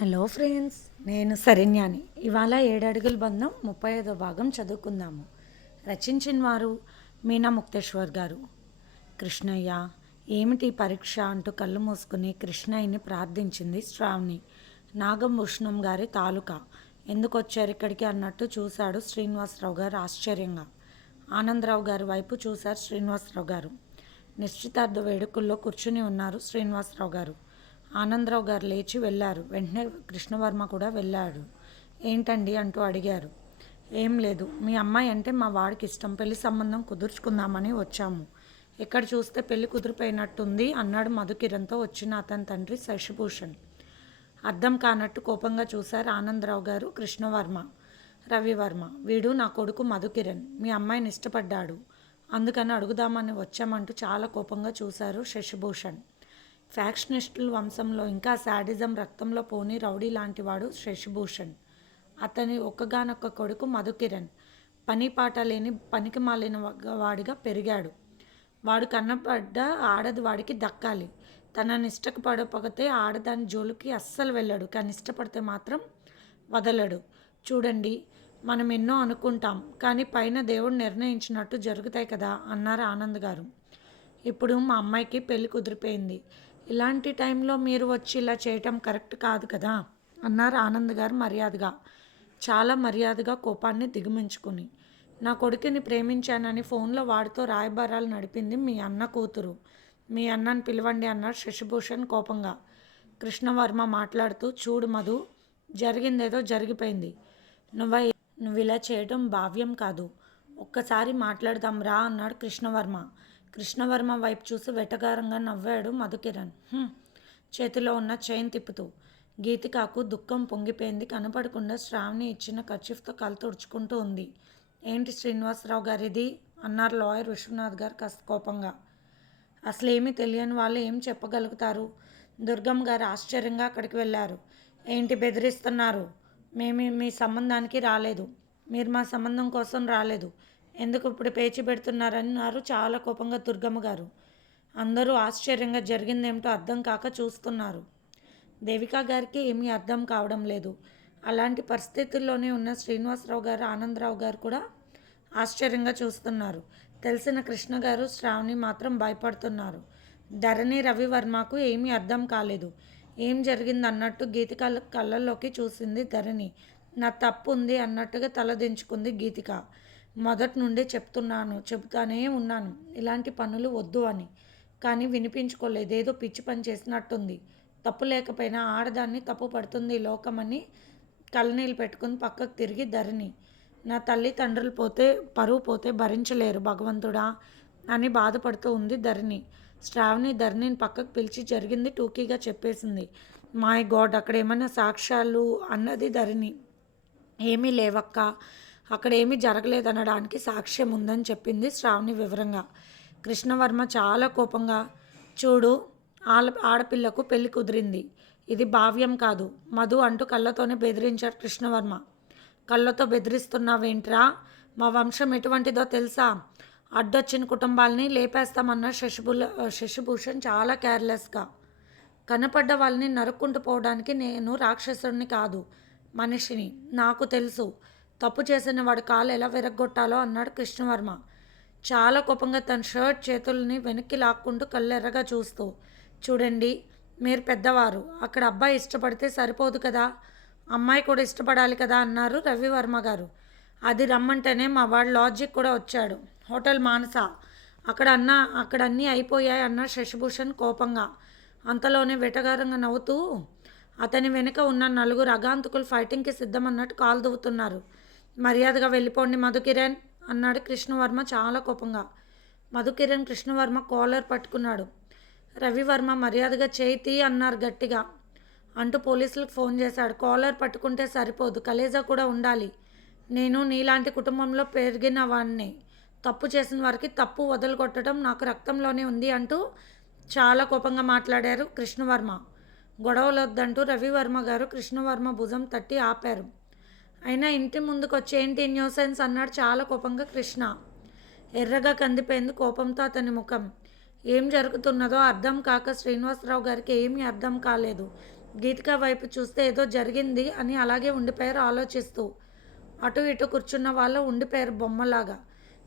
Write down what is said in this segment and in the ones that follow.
Hello friends నేను సరిన్యాని ఇవాళ ఏడడుగుల బంధం ముప్పై ఐదో భాగం చదువుకుందాము. రచించిన వారు మీనా ముక్తేశ్వర్ గారు. కృష్ణయ్య ఏమిటి పరీక్ష అంటూ కళ్ళు మూసుకుని కృష్ణయ్యని ప్రార్థించింది శ్రావణి. నాగభూషణం గారి తాలూకా. ఎందుకు వచ్చారు ఇక్కడికి అన్నట్టు చూశాడు శ్రీనివాసరావు గారు ఆశ్చర్యంగా. ఆనందరావు గారి వైపు చూశారు శ్రీనివాసరావు గారు. నిశ్చితార్థ వేడుకల్లో కూర్చుని ఉన్నారు శ్రీనివాసరావు గారు. ఆనందరావు గారు లేచి వెళ్ళారు. వెంటనే కృష్ణవర్మ కూడా వెళ్ళాడు. ఏంటండి? అంటూ అడిగారు. ఏం లేదు. మీ అమ్మాయి అంటే మా వాడికి ఇష్టం. పెళ్ళి సంబంధం కుదుర్చుకుందామని వచ్చాము. ఇక్కడ చూస్తే పెళ్ళి కుదిరిపోయినట్టుంది అన్నాడు మధుకిరణ్తో వచ్చిన అతని తండ్రి శశిభూషణ్. అర్థం కానట్టు కోపంగా చూశారు ఆనందరావు గారు కృష్ణవర్మ రవివర్మ. వీడు నా కొడుకు మధుకిరణ్. మీ అమ్మాయిని ఇష్టపడ్డాడు. అందుకని అడుగుదామని వచ్చామంటూ చాలా కోపంగా చూశారు శశిభూషణ్. ఫ్యాక్షనిస్టుల వంశంలో ఇంకా శాడిజం రక్తంలో పోని రౌడీ లాంటివాడు శశిభూషణ్. అతని ఒక్కగానొక్క కొడుకు మధుకిరణ్. పని పాట లేని పనికి మాలిన వాడిగా పెరిగాడు. వాడు కన్నపడ్డ ఆడది వాడికి దక్కాలి. తనని ఇష్టపడకపోతే ఆడదాని జోలికి అస్సలు వెళ్ళాడు. కానీ ఇష్టపడితే మాత్రం వదలడు. చూడండి మనం ఎన్నో అనుకుంటాం కానీ పైన దేవుడు నిర్ణయించినట్టు జరుగుతాయి కదా అన్నారు ఆనంద్ గారు. ఇప్పుడు మా అమ్మాయికి పెళ్ళి కుదిరిపోయింది. ఇలాంటి టైంలో మీరు వచ్చి ఇలా చేయటం కరెక్ట్ కాదు కదా? అన్నారు ఆనంద్ గారు మర్యాదగా. చాలా మర్యాదగా కోపాన్ని దిగుమించుకుని. నా కొడుకుని ప్రేమించానని ఫోన్లో వాడితో రాయబారాలు నడిపింది మీ అన్న కూతురు. మీ అన్నని పిలవండి అన్నారు శశిభూషణ్ కోపంగా. కృష్ణవర్మ మాట్లాడుతూ చూడు మధు జరిగిందేదో జరిగిపోయింది. నువ్వై నువ్వు ఇలా చేయడం భావ్యం కాదు. ఒక్కసారి మాట్లాడదాం రా అన్నాడు కృష్ణవర్మ. కృష్ణవర్మ వైపు చూసి వెటగారంగా నవ్వాడు మధుకిరణ్. చేతిలో ఉన్న చైన్ తిప్పుతూ. గీతికాకు దుఃఖం పొంగిపోయింది. కనపడకుండా శ్రావణి ఇచ్చిన కర్చీఫ్తో కళ్ళు తుడుచుకుంటూ ఉంది. ఏంటి శ్రీనివాసరావు గారిది? అన్నారు లాయర్ విశ్వనాథ్ గారు కాస్త కోపంగా. అసలు ఏమీ తెలియని వాళ్ళు ఏం చెప్పగలుగుతారు? దుర్గమ్మ గారు ఆశ్చర్యంగా అక్కడికి వెళ్ళారు. ఏంటి బెదిరిస్తున్నారు? మేము మీ సంబంధానికి రాలేదు. మీరు మా సంబంధం కోసం రాలేదు. ఎందుకు ఇప్పుడు పేచి పెడుతున్నారన్నారు చాలా కోపంగా దుర్గమ్మ గారు. అందరూ ఆశ్చర్యంగా జరిగిందేమిటో అర్థం కాక చూస్తున్నారు. దేవికా గారికి ఏమీ అర్థం కావడం లేదు. అలాంటి పరిస్థితుల్లోనే ఉన్న శ్రీనివాసరావు గారు ఆనందరావు గారు కూడా ఆశ్చర్యంగా చూస్తున్నారు. తెలిసిన కృష్ణ గారు శ్రావణి మాత్రం భయపడుతున్నారు. ధరణి రవివర్మకు ఏమీ అర్థం కాలేదు. ఏం జరిగింది అన్నట్టు గీతిక కళ్ళల్లోకి చూసింది ధరణి. నా తప్పు ఉంది అన్నట్టుగా తలదించుకుంది గీతిక. మొదటి నుండే చెప్తున్నాను చెబుతానే ఉన్నాను. ఇలాంటి పనులు వద్దు అని. కానీ వినిపించుకోలేదు. ఏదో పిచ్చి పని చేసినట్టుంది. తప్పు లేకపోయినా ఆడదాన్ని తప్పు పడుతుంది లోకమని కళ్ళనీళ్ళు పెట్టుకుని పక్కకు తిరిగి ధరణి. నా తల్లిదండ్రులు పోతే పరువు పోతే భరించలేరు భగవంతుడా అని బాధపడుతూ ఉంది ధరణి. శ్రావణి ధరణిని పక్కకు పిలిచి జరిగింది టూకీగా చెప్పేసింది. మై గాడ్ అక్కడ ఏమైనా సాక్ష్యాలు? అన్నది ధరణి. ఏమీ లేవక్క. అక్కడ ఏమీ జరగలేదనడానికి సాక్ష్యం ఉందని చెప్పింది శ్రావణి వివరంగా. కృష్ణవర్మ చాలా కోపంగా చూడు ఆల ఆడపిల్లకు పెళ్ళి కుదిరింది. ఇది భావ్యం కాదు. మధు అంటూ కళ్ళతోనే బెదిరించాడు కృష్ణవర్మ. కళ్ళతో బెదిరిస్తున్నావేంట్రా? మా వంశం ఎటువంటిదో తెలుసా? అడ్డొచ్చిన కుటుంబాలని లేపేస్తామన్న శశిభుల శశిభూషణ్ చాలా కేర్లెస్గా. కనపడ్డ వాళ్ళని నరుక్కుంటూ పోవడానికి నేను రాక్షసుడిని కాదు. మనిషిని. నాకు తెలుసు. తప్పు చేసిన వాడి కాలు ఎలా విరగ్గొట్టాలో అన్నాడు కృష్ణవర్మ. చాలా కోపంగా తన షర్ట్ చేతుల్ని వెనక్కి లాక్కుంటూ కళ్ళెర్రగా చూస్తూ చూడండి మీరు పెద్దవారు అక్కడ అబ్బాయి ఇష్టపడితే సరిపోదు కదా అమ్మాయి కూడా ఇష్టపడాలి కదా అన్నారు రవివర్మ గారు. అది రమ్మంటేనే మా వాడు లాడ్జిక్ కూడా వచ్చాడు. హోటల్ మానస అక్కడ అన్న అక్కడ అన్నీ అయిపోయాయి అన్న శశిభూషణ్ కోపంగా. అంతలోనే వెటగారంగా నవ్వుతూ అతని వెనుక ఉన్న నలుగురు అగాంతకులు ఫైటింగ్కి సిద్ధమన్నట్టు కాలు దువ్వుతున్నారు. మర్యాదగా వెళ్ళిపోండి మధుకిరణ్ అన్నాడు కృష్ణవర్మ చాలా కోపంగా. మధుకిరణ్ కృష్ణవర్మ కాలర్ పట్టుకున్నాడు. రవివర్మ మర్యాదగా చేతి అన్నారు గట్టిగా. అంటూ పోలీసులకు ఫోన్ చేశాడు. కాలర్ పట్టుకుంటే సరిపోదు. కలేజా కూడా ఉండాలి. నేను నీలాంటి కుటుంబంలో పెరిగిన వాడిని తప్పు చేసిన వారికి తప్పు వదలగొట్టడం నాకు రక్తంలోనే ఉంది అంటూ చాలా కోపంగా మాట్లాడారు కృష్ణవర్మ. గొడవలు వద్దంటూ రవివర్మ గారు కృష్ణవర్మ భుజం తట్టి ఆపారు. అయినా ఇంటి ముందుకు వచ్చేంటి ఏంటి న్యూసెన్స్ అన్నాడు చాలా కోపంగా కృష్ణ. ఎర్రగా కందిపోయింది కోపంతో అతని ముఖం. ఏం జరుగుతున్నదో అర్థం కాక శ్రీనివాసరావు గారికి ఏమీ అర్థం కాలేదు. గీతిక వైపు చూస్తే ఏదో జరిగింది అని అలాగే ఉండిపోయారు ఆలోచిస్తూ అటు ఇటు కూర్చున్న వాళ్ళు ఉండిపోయారు బొమ్మలాగా.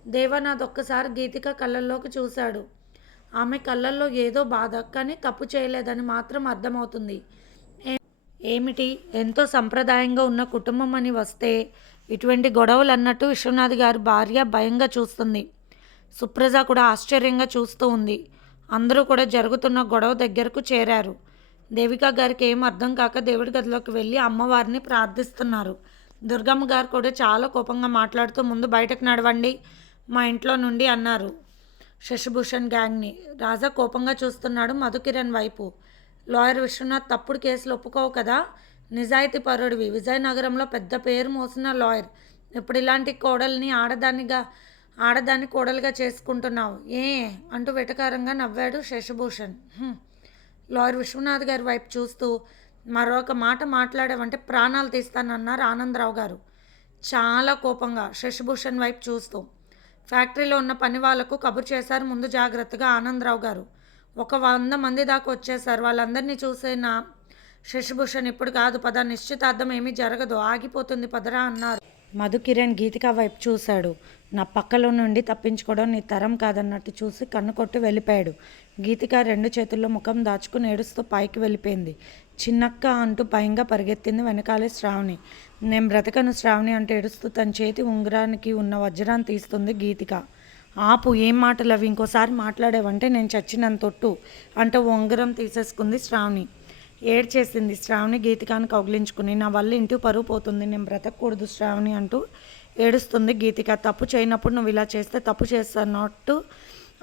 దేవానాథ్ ఒక్కసారి గీతిక కళ్ళల్లోకి చూశాడు. ఆమె కళ్ళల్లో ఏదో బాధ కానీ తప్పు చేయలేదని మాత్రం అర్థమవుతుంది. ఏమిటి? ఎంతో సంప్రదాయంగా ఉన్న కుటుంబం అని వస్తే ఇటువంటి గొడవలు అన్నట్టు విశ్వనాథ్ గారి భార్య భయంగా చూస్తుంది. సుప్రజ కూడా ఆశ్చర్యంగా చూస్తూ ఉంది. అందరూ కూడా జరుగుతున్న గొడవ దగ్గరకు చేరారు. దేవిక గారికి ఏం అర్థం కాక దేవుడి గదిలోకి వెళ్ళి అమ్మవారిని ప్రార్థిస్తున్నారు. దుర్గమ్మ గారు కూడా చాలా కోపంగా మాట్లాడుతూ ముందు బయటకు నడవండి మా ఇంట్లో నుండి అన్నారు శశిభూషణ్ గ్యాంగ్ని. రాజా కోపంగా చూస్తున్నాడు మధుకిరణ్ వైపు. లాయర్ విశ్వనాథ్ తప్పుడు కేసులు ఒప్పుకోవు కదా? నిజాయితీ పరుడివి. విజయనగరంలో పెద్ద పేరు మోసిన లాయర్. ఇప్పుడు ఇలాంటి కోడల్ని ఆడదానిగా ఆడదాన్ని కోడలుగా చేసుకుంటున్నావు. ఏ? అంటూ వెటకారంగా నవ్వాడు శశిభూషణ్ లాయర్ విశ్వనాథ్ గారి వైపు చూస్తూ మరొక మాట మాట్లాడావంటే ప్రాణాలు తీస్తానన్నారు ఆనందరావు గారు. చాలా కోపంగా శశిభూషణ్ వైపు చూస్తూ ఫ్యాక్టరీలో ఉన్న పని వాళ్ళకు కబురు చేశారు ముందు జాగ్రత్తగా ఆనందరావు గారు. ఒక వంద మంది దాకా వచ్చేసారు. వాళ్ళందరినీ చూసిన శశిభూషణ్ ఇప్పుడు కాదు పద నిశ్చితార్థం ఏమీ జరగదు. ఆగిపోతుంది పదరా అన్నారు. మధుకిరణ్ గీతిక వైపు చూశాడు. నా పక్కలో నుండి తప్పించుకోవడం నీ తరం కాదన్నట్టు చూసి కన్ను కొట్టి వెళ్ళిపోయాడు. గీతిక రెండు చేతుల్లో ముఖం దాచుకుని ఏడుస్తూ పైకి వెళ్ళిపోయింది. చిన్నక్క అంటూ భయంగా పరిగెత్తింది వెనకాలే శ్రావణి. నేను బ్రతకను శ్రావణి అంటూ ఏడుస్తూ తన చేతి ఉంగరానికి ఉన్న వజ్రాన్ని తీస్తుంది గీతిక. ఆపు ఏం మాటలు అవి? ఇంకోసారి మాట్లాడేవంటే నేను చచ్చినంత తొట్టు అంటూ ఉంగరం తీసేసుకుంది శ్రావణి. ఏడ్చేసింది శ్రావణి గీతికాన్ని కౌగిలించుకుని నా వల్ల ఇంటి పరువు పోతుంది నేను బ్రతకూడదు శ్రావణి అంటూ ఏడుస్తుంది గీతిక. తప్పు చేయనప్పుడు నువ్వు ఇలా చేస్తే తప్పు చేస్తున్నట్టు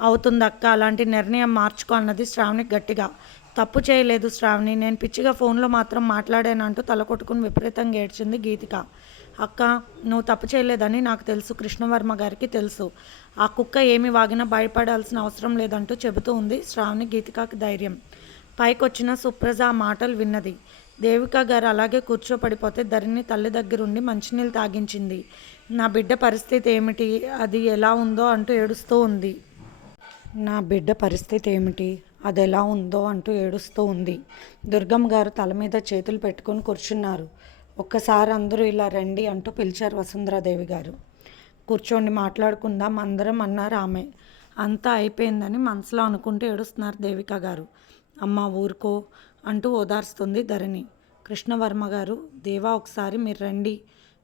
అవుతుంది అక్క అలాంటి నిర్ణయం మార్చుకో అన్నది శ్రావణి గట్టిగా. తప్పు చేయలేదు శ్రావణి నేను పిచ్చిగా ఫోన్లో మాత్రం మాట్లాడానంటూ తల కొట్టుకుని విపరీతంగా ఏడ్చింది గీతిక. అక్క నువ్వు తప్పు చేయలేదని నాకు తెలుసు కృష్ణవర్మ గారికి తెలుసు. ఆ కుక్క ఏమి వాగినా భయపడాల్సిన అవసరం లేదంటూ చెబుతూ ఉంది శ్రావణి గీతికాకి ధైర్యం. పైకొచ్చిన సుప్రజ ఆ మాటలు విన్నది. దేవిక గారు అలాగే కూర్చోపడిపోతే ధరణి తల్లి దగ్గరుండి మంచినీళ్ళు తాగించింది. నా బిడ్డ పరిస్థితి ఏమిటి? అది ఎలా ఉందో అంటూ ఏడుస్తూ ఉంది. నా బిడ్డ పరిస్థితి ఏమిటి? అది ఎలా ఉందో అంటూ ఏడుస్తూ ఉంది. దుర్గమ్మ గారు తల మీద చేతులు పెట్టుకొని కూర్చున్నారు. ఒక్కసారి అందరూ ఇలా రండి అంటూ పిలిచారు వసుంధరాదేవి గారు. కూర్చోండి మాట్లాడుకుందాం అందరం అన్నారు ఆమె. అంతా అయిపోయిందని మనసులో అనుకుంటూ ఏడుస్తున్నారు దేవిక గారు. అమ్మ ఊరుకో అంటూ ఓదార్స్తుంది ధరణి. కృష్ణవర్మ గారు దేవా ఒకసారి మీరు రండి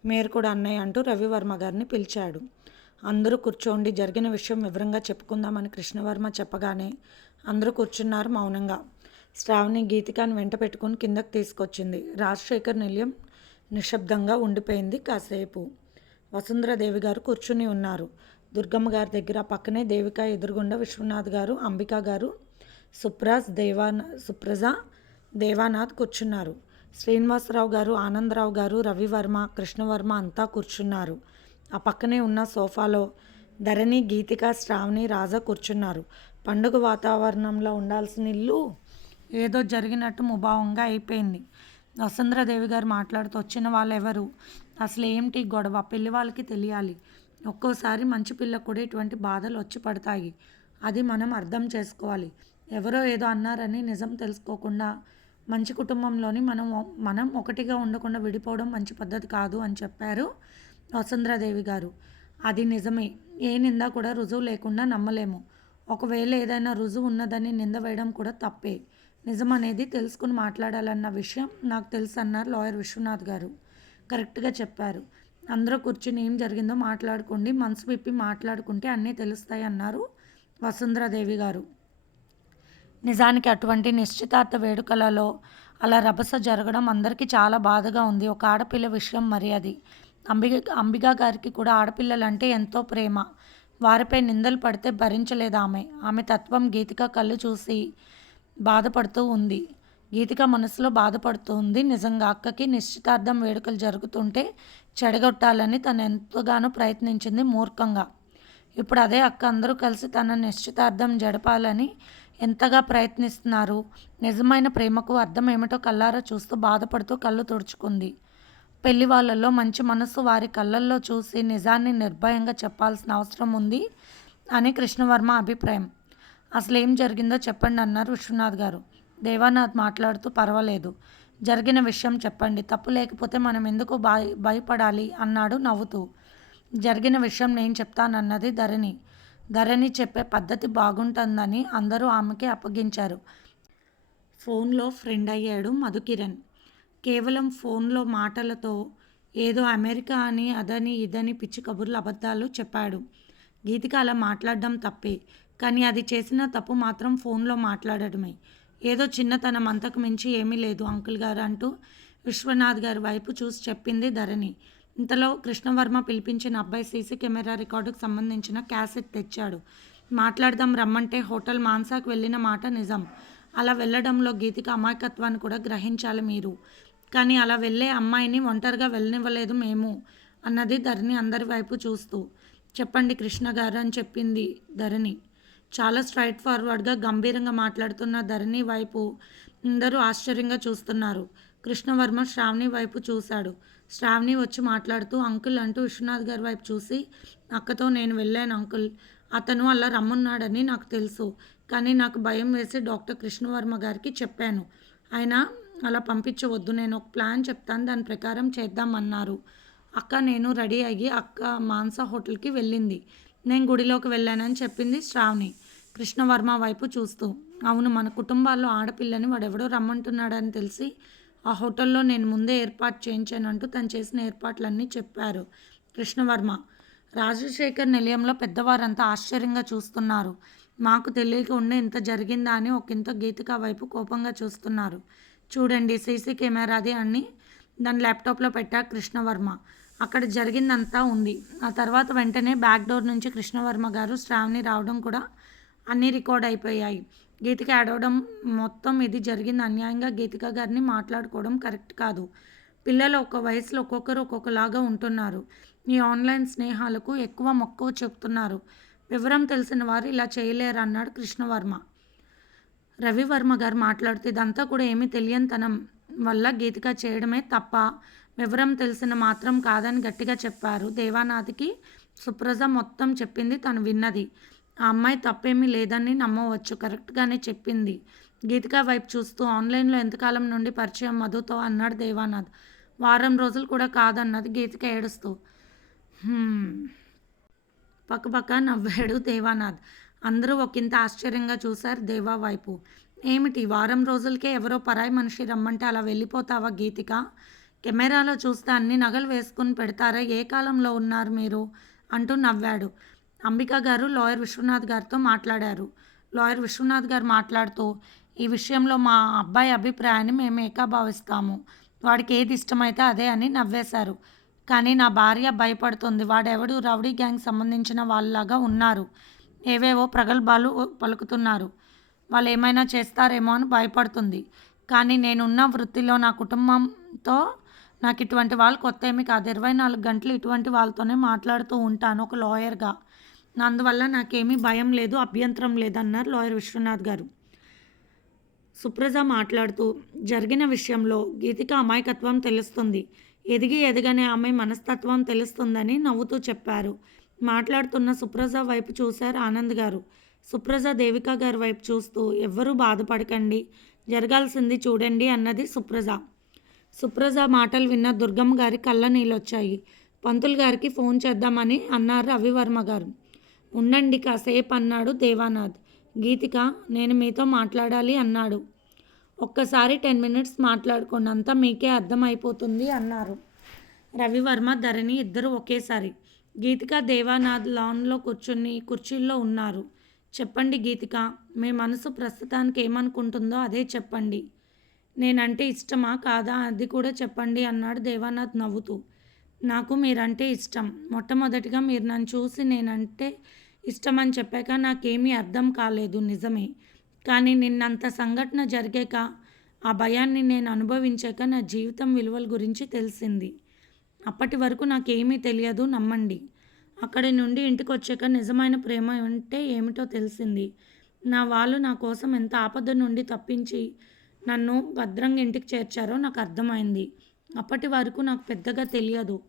మీరు కూడా అన్నయ్య అంటూ రవివర్మ గారిని పిలిచాడు. అందరూ కూర్చోండి జరిగిన విషయం వివరంగా చెప్పుకుందామని కృష్ణవర్మ చెప్పగానే అందరూ కూర్చున్నారు మౌనంగా. శ్రావణి గీతికాను వెంట పెట్టుకుని కిందకు తీసుకొచ్చింది. రాజశేఖర్ నిలయం నిశ్శబ్దంగా ఉండిపోయింది కాసేపు. వసుంధరాదేవి గారు కూర్చుని ఉన్నారు. దుర్గమ్మ గారి దగ్గర పక్కనే దేవిక ఎదురుగుండా విశ్వనాథ్ గారు అంబికా గారు సుప్రాజ్ దేవాన సుప్రజ దేవానాథ్ కూర్చున్నారు. శ్రీనివాసరావు గారు ఆనందరావు గారు రవివర్మ కృష్ణవర్మ అంతా కూర్చున్నారు. ఆ పక్కనే ఉన్న సోఫాలో ధరణి గీతిక శ్రావణి రాజా కూర్చున్నారు. పండుగ వాతావరణంలో ఉండాల్సిన ఇల్లు ఏదో జరిగినట్టు ముభావంగా అయిపోయింది. వసుంధరాదేవి గారు మాట్లాడుతూ వచ్చిన వాళ్ళు ఎవరు అసలు ఏంటి గొడవ? పెళ్ళి వాళ్ళకి తెలియాలి. ఒక్కోసారి మంచి పిల్లకు కూడా ఇటువంటి బాధలు వచ్చి పడతాయి. అది మనం అర్థం చేసుకోవాలి. ఎవరో ఏదో అన్నారని నిజం తెలుసుకోకుండా మంచి కుటుంబంలోని మనం మనం ఒకటిగా ఉండకుండా విడిపోవడం మంచి పద్ధతి కాదు అని చెప్పారు వసుంధరాదేవి గారు. అది నిజమే. ఏ నింద కూడా రుజువు లేకుండా నమ్మలేము. ఒకవేళ ఏదైనా రుజువు ఉన్నదని నింద వేయడం కూడా తప్పే. నిజం అనేది తెలుసుకుని మాట్లాడాలన్న విషయం నాకు తెలుసు అన్నారు లాయర్ విశ్వనాథ్ గారు. కరెక్ట్గా చెప్పారు. అందరూ కూర్చుని ఏం జరిగిందో మాట్లాడుకోండి మనసు విప్పి మాట్లాడుకుంటే అన్నీ తెలుస్తాయి అన్నారు వసుంధరాదేవి గారు. నిజానికి అటువంటి నిశ్చితార్థ వేడుకలలో అలా రభస జరగడం అందరికీ చాలా బాధగా ఉంది. ఒక ఆడపిల్ల విషయం మరి అది. అంబిక అంబికా గారికి కూడా ఆడపిల్లలంటే ఎంతో ప్రేమ. వారిపై నిందలు పడితే భరించలేదు ఆమె. ఆమె తత్వం గీతిక కళ్ళు చూసి బాధపడుతూ ఉంది. గీతిక మనసులో బాధపడుతుంది. నిజంగా అక్కకి నిశ్చితార్థం వేడుకలు జరుగుతుంటే చెడగొట్టాలని తను ఎంతగానో ప్రయత్నించింది మూర్ఖంగా. ఇప్పుడు అదే అక్క అందరూ కలిసి తన నిశ్చితార్థం జడపాలని ఎంతగా ప్రయత్నిస్తున్నారు. నిజమైన ప్రేమకు అర్థం ఏమిటో కల్లారా చూస్తూ బాధపడుతూ కళ్ళు తుడుచుకుంది. పెళ్ళి వాళ్ళల్లో మంచి మనసు వారి కళ్ళల్లో చూసి నిజాన్ని నిర్భయంగా చెప్పాల్సిన అవసరం ఉంది అని కృష్ణవర్మ అభిప్రాయం. అసలు ఏం జరిగిందో చెప్పండి అన్నారు విశ్వనాథ్ గారు. దేవానాథ్ మాట్లాడుతూ పర్వాలేదు. జరిగిన విషయం చెప్పండి. తప్పు లేకపోతే మనం ఎందుకు భయ భయపడాలి అన్నాడు నవ్వుతూ. జరిగిన విషయం నేను చెప్తానన్నది ధరణి. ధరణి చెప్పే పద్ధతి బాగుంటుందని అందరూ ఆమెకి అప్పగించారు. ఫోన్లో ఫ్రెండ్ అయ్యాడు మధుకిరణ్. కేవలం ఫోన్లో మాటలతో ఏదో అమెరికా అని అదని ఇదని పిచ్చి కబుర్లు అబద్ధాలు చెప్పాడు. గీతిక అలా మాట్లాడడం తప్పే. కానీ అది చేసిన తప్పు మాత్రం ఫోన్లో మాట్లాడడమే ఏదో చిన్నతనం అంతకు మించి ఏమీ లేదు అంకుల్ గారు అంటూ విశ్వనాథ్ గారి వైపు చూసి చెప్పింది ధరణి. ఇంతలో కృష్ణవర్మ పిలిపించిన అబ్బాయి సీసీ కెమెరా రికార్డుకు సంబంధించిన క్యాసెట్ తెచ్చాడు. మాట్లాడదాం రమ్మంటే హోటల్ మాన్సాకు వెళ్ళిన మాట నిజం. అలా వెళ్ళడంలో గీతిక అమాయకత్వాన్ని కూడా గ్రహించాలి మీరు. కానీ అలా వెళ్ళే అమ్మాయిని ఒంటరిగా వెళ్ళనివ్వలేదు మేము అన్నది ధరణి అందరి వైపు చూస్తూ. చెప్పండి కృష్ణ గారు అని చెప్పింది ధరణి. చాలా స్ట్రైట్ ఫార్వర్డ్గా గంభీరంగా మాట్లాడుతున్న ధరణి వైపు అందరూ ఆశ్చర్యంగా చూస్తున్నారు. కృష్ణవర్మ శ్రావణి వైపు చూశాడు. శ్రావణి వచ్చి మాట్లాడుతూ అంకుల్ అంటూ విశ్వనాథ్ గారి వైపు చూసి అక్కతో నేను వెళ్ళాను అంకుల్. అతను అలా రమ్మున్నాడని నాకు తెలుసు. కానీ నాకు భయం వేసి డాక్టర్ కృష్ణవర్మ గారికి చెప్పాను. ఆయన అలా పంపించవద్దు. నేను ఒక ప్లాన్ చెప్తాను. దాని ప్రకారం చేద్దామన్నారు. అక్క నేను రెడీ అయ్యి అక్క మాన్సా హోటల్కి వెళ్ళింది. నేను గుడిలోకి వెళ్ళానని చెప్పింది శ్రావణి. కృష్ణవర్మ వైపు చూస్తూ అవును మన కుటుంబాల్లో ఆడపిల్లని వాడెవడో రమ్మంటున్నాడని తెలిసి ఆ హోటల్లో నేను ముందే ఏర్పాటు చేయించానంటూ తను చేసిన ఏర్పాట్లన్నీ చెప్పారు కృష్ణవర్మ. రాజశేఖర్ నిలయంలో పెద్దవారంతా ఆశ్చర్యంగా చూస్తున్నారు. మాకు తెలియకుండా ఇంత జరిగిందా అని ఒకంత గీతిక వైపు కోపంగా చూస్తున్నారు. చూడండి సీసీ కెమెరాది అని దాని ల్యాప్టాప్లో పెట్టా కృష్ణవర్మ. అక్కడ జరిగిందంతా ఉంది. ఆ తర్వాత వెంటనే బ్యాక్ డోర్ నుంచి కృష్ణవర్మ గారు శ్రావణి రావడం కూడా అన్నీ రికార్డ్ అయిపోయాయి. గీతిక ఏడవడం మొత్తం ఇది జరిగింది. అన్యాయంగా గీతిక గారిని మాట్లాడుకోవడం కరెక్ట్ కాదు. పిల్లలు ఒక వయసులో ఒక్కొక్కరు ఒక్కొక్కలాగా ఉంటున్నారు. ఈ ఆన్లైన్ స్నేహాలకు ఎక్కువ మక్కువ చెప్తున్నారు వివరం తెలిసిన వారు ఇలా చేయలేరు అన్నాడు కృష్ణవర్మ. రవివర్మ గారు మాట్లాడుతూ ఇదంతా కూడా ఏమీ తెలియనితనం వల్ల గీతిక చేయడమే తప్ప వివరం తెలిసిన మాత్రం కాదని గట్టిగా చెప్పారు. దేవానాథ్కి సుప్రజ మొత్తం చెప్పింది తను విన్నది. ఆ అమ్మాయి తప్పేమీ లేదని నమ్మవచ్చు. కరెక్ట్గానే చెప్పింది. గీతిక వైపు చూస్తూ ఆన్లైన్లో ఎంతకాలం నుండి పరిచయం మధుతో అన్నాడు దేవానాథ్. వారం రోజులు కూడా కాదన్నది గీతిక ఏడుస్తూ. పక్కపక్క నవ్వాడు దేవానాథ్. అందరూ ఒకంత ఆశ్చర్యంగా చూశారు దేవా వైపు. ఏమిటి? వారం రోజులకే ఎవరో పరాయి మనిషి రమ్మంటే అలా వెళ్ళిపోతావా గీతిక? కెమెరాలో చూస్తే అన్ని నగలు వేసుకుని పెడతారా? ఏ కాలంలో ఉన్నారు మీరు? అంటూ నవ్వాడు. అంబిక గారు లాయర్ విశ్వనాథ్ గారితో మాట్లాడారు. లాయర్ విశ్వనాథ్ గారు మాట్లాడుతూ ఈ విషయంలో మా అబ్బాయి అభిప్రాయాన్ని మేము ఏకాభావిస్తాము వాడికి ఏది ఇష్టమైతే అదే అని నవ్వేశారు. కానీ నా భార్య భయపడుతుంది. వాడెవడు? రౌడీ గ్యాంగ్ సంబంధించిన వాళ్ళలాగా ఉన్నారు. ఏవేవో ప్రగల్భాలు పలుకుతున్నారు. వాళ్ళు ఏమైనా చేస్తారేమో అని భయపడుతుంది. కానీ నేనున్న వృత్తిలో నా కుటుంబంతో నాకు ఇటువంటి వాళ్ళు కొత్త ఏమి కాదు. ఇరవై నాలుగు గంటలు ఇటువంటి వాళ్ళతోనే మాట్లాడుతూ ఉంటాను ఒక లాయర్గా. అందువల్ల నాకేమీ భయం లేదు అభ్యంతరం లేదన్నారు లాయర్ విశ్వనాథ్ గారు. సుప్రజ మాట్లాడుతూ జరిగిన విషయంలో గీతిక అమాయకత్వం తెలుస్తుంది. ఎదిగి ఎదగనే ఆమె మనస్తత్వం తెలుస్తుందని నవ్వుతూ చెప్పారు. మాట్లాడుతున్న సుప్రజ వైపు చూశారు ఆనంద్ గారు. సుప్రజ దేవిక గారి వైపు చూస్తూ ఎవ్వరూ బాధపడకండి జరగాల్సింది చూడండి అన్నది సుప్రజ. సుప్రజ మాటలు విన్న దుర్గమ్మ గారి కళ్ళ నీళ్ళొచ్చాయి. పంతులు గారికి ఫోన్ చేద్దామని అన్నారు రవివర్మ గారు. ఉండండి కాసేపు అన్నాడు దేవానాథ్. గీతిక నేను మీతో మాట్లాడాలి అన్నాడు. ఒక్కసారి టెన్ మినిట్స్ మాట్లాడుకోండి అంతా మీకే అర్థమైపోతుంది అన్నారు. రవివర్మ ధరణి ఇద్దరు ఒకేసారి. గీతిక దేవానాథ్ లాన్లో కూర్చుని కుర్చీల్లో ఉన్నారు. చెప్పండి గీతిక మీ మనసు ప్రస్తుతానికి ఏమనుకుంటుందో అదే చెప్పండి. నేనంటే ఇష్టమా? కాదా? అది కూడా చెప్పండి అన్నాడు దేవానాథ్ నవ్వుతూ. నాకు మీరంటే ఇష్టం. మొట్టమొదటిగా మీరు నన్ను చూసి నేనంటే ఇష్టం అని చెప్పాక నాకేమీ అర్థం కాలేదు నిజమే. కానీ నిన్నంత సంఘటన జరిగాక ఆ భయాన్ని నేను అనుభవించాక నా జీవితం విలువల గురించి తెలిసింది. అప్పటి వరకు నాకేమీ తెలియదు నమ్మండి. అక్కడి నుండి ఇంటికి వచ్చాక నిజమైన ప్రేమ అంటే ఏమిటో తెలిసింది. నా వాళ్ళు నా కోసం ఎంత ఆపద నుండి తప్పించి నన్ను భద్రంగా ఇంటికి చేర్చారో నాకు అర్థమైంది. అప్పటి వరకు నాకు పెద్దగా తెలియదు.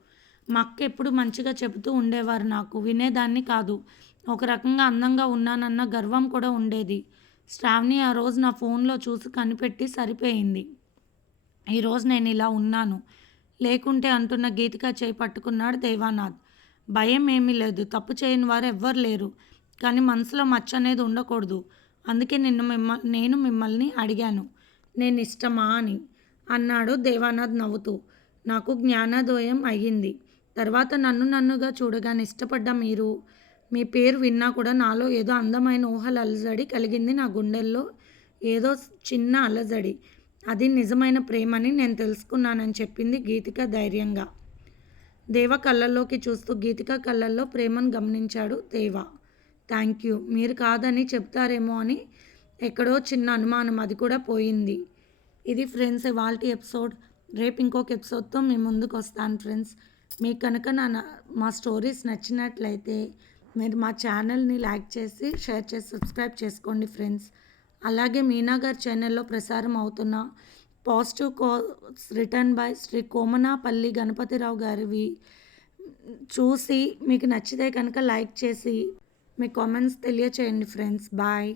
మా అక్క ఎప్పుడు మంచిగా చెబుతూ ఉండేవారు నాకు. వినేదాన్ని కాదు. ఒక రకంగా అందంగా ఉన్నానన్న గర్వం కూడా ఉండేది. శ్రావణి ఆ రోజు నా ఫోన్లో చూసి కనిపెట్టి సరిపోయింది. ఈరోజు నేను ఇలా ఉన్నాను. లేకుంటే అంటున్న గీతిక చేయి పట్టుకున్నాడు దేవానాథ్. భయం ఏమీ లేదు. తప్పు చేయని వారు ఎవ్వరు లేరు. కానీ మనసులో మచ్చ అనేది ఉండకూడదు. అందుకే నిన్ను మిమ్మ నేను మిమ్మల్ని అడిగాను. నేను ఇష్టమా అని అన్నాడు దేవానాథ్ నవ్వుతూ. నాకు జ్ఞానోదయం అయ్యింది. తర్వాత నన్ను నన్నుగా చూడగానే ఇష్టపడ్డ మీరు? మీ పేరు విన్నా కూడా నాలో ఏదో అందమైన ఊహల అలజడి కలిగింది నా గుండెల్లో. ఏదో చిన్న అలజడి. అది నిజమైన ప్రేమని నేను తెలుసుకున్నానని చెప్పింది గీతిక ధైర్యంగా. దేవ కళ్ళల్లోకి చూస్తూ గీతిక కళ్ళల్లో ప్రేమను గమనించాడు దేవ. Thank you. మీరు కాదని చెప్తారేమో అని ఎక్కడో చిన్న అనుమానం అది కూడా పోయింది. ఇది ఫ్రెండ్స్ ఇవాళ ఎపిసోడ్. రేపు ఇంకొక ఎపిసోడ్తో మీ ముందుకు వస్తాను ఫ్రెండ్స్. మీకు కనుక నా మా స్టోరీస్ నచ్చినట్లయితే మీరు మా ఛానల్ని లైక్ చేసి షేర్ చేసి సబ్స్క్రైబ్ చేసుకోండి ఫ్రెండ్స్. అలాగే మీనా గారి ఛానల్లో ప్రసారం అవుతున్న positive course return by Shri Komanapalli Ganapathirao గారివి చూసి మీకు నచ్చితే కనుక లైక్ చేసి మీ కామెంట్స్ తెలియచేయండి ఫ్రెండ్స్. బాయ్.